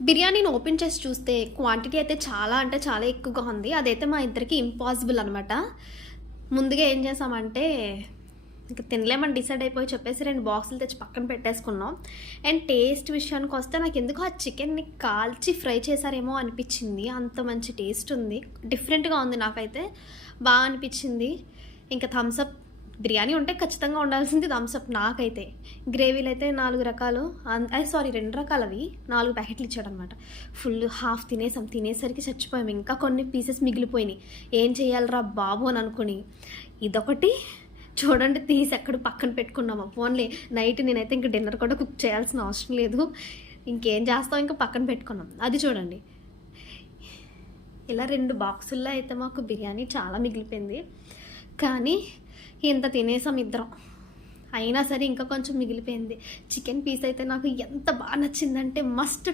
బిర్యానీని ఓపెన్ చేసి చూస్తే క్వాంటిటీ అయితే చాలా అంటే చాలా ఎక్కువగా ఉంది. అదైతే మా ఇద్దరికి ఇంపాసిబుల్ అనమాట. ముందుగా ఏం చేసామంటే ఇంక తినలేమని డిసైడ్ అయిపోయి చెప్పేసి 2 బాక్సులు తెచ్చి పక్కన పెట్టేసుకున్నాం. అండ్ టేస్ట్ విషయానికి వస్తే నాకెందుకో ఆ చికెన్‌ని కాల్చి ఫ్రై చేశారేమో అనిపిచ్చింది. అంత మంచి టేస్ట్ ఉంది. డిఫరెంట్‌గా ఉంది నాకైతే. బా అనిపిచ్చింది. ఇంకా థమ్స్ అప్ బిర్యానీ ఉంటే ఖచ్చితంగా ఉండాల్సింది థమ్స్ అప్ నాకైతే. గ్రేవీలైతే 4 రకాలు సారీ 2 రకాలవి 4 ప్యాకెట్లు ఇచ్చాడనమాట. ఫుల్ హాఫ్ తినేసాం. తినేసరికి చచ్చిపోయాం. ఇంకా కొన్ని పీసెస్ మిగిలిపోయినాయి. ఏం చేయాలిరా బాబు అని అనుకుని ఇదొకటి చూడండి తీసి ఎక్కడ పక్కన పెట్టుకున్నాము. పోన్లే నైట్ నేనైతే ఇంక డిన్నర్ కూడా కుక్ చేయాల్సిన అవసరం లేదు. ఇంకేం చేస్తాం ఇంకా పక్కన పెట్టుకున్నాం. అది చూడండి. ఇలా 2 బాక్సుల్లో అయితే మాకు బిర్యానీ చాలా మిగిలిపోయింది. కానీ ఇంత తినేసాం ఇద్దరం. అయినా సరే ఇంకా కొంచెం మిగిలిపోయింది. చికెన్ పీస్ అయితే నాకు ఎంత బాగా నచ్చిందంటే మస్ట్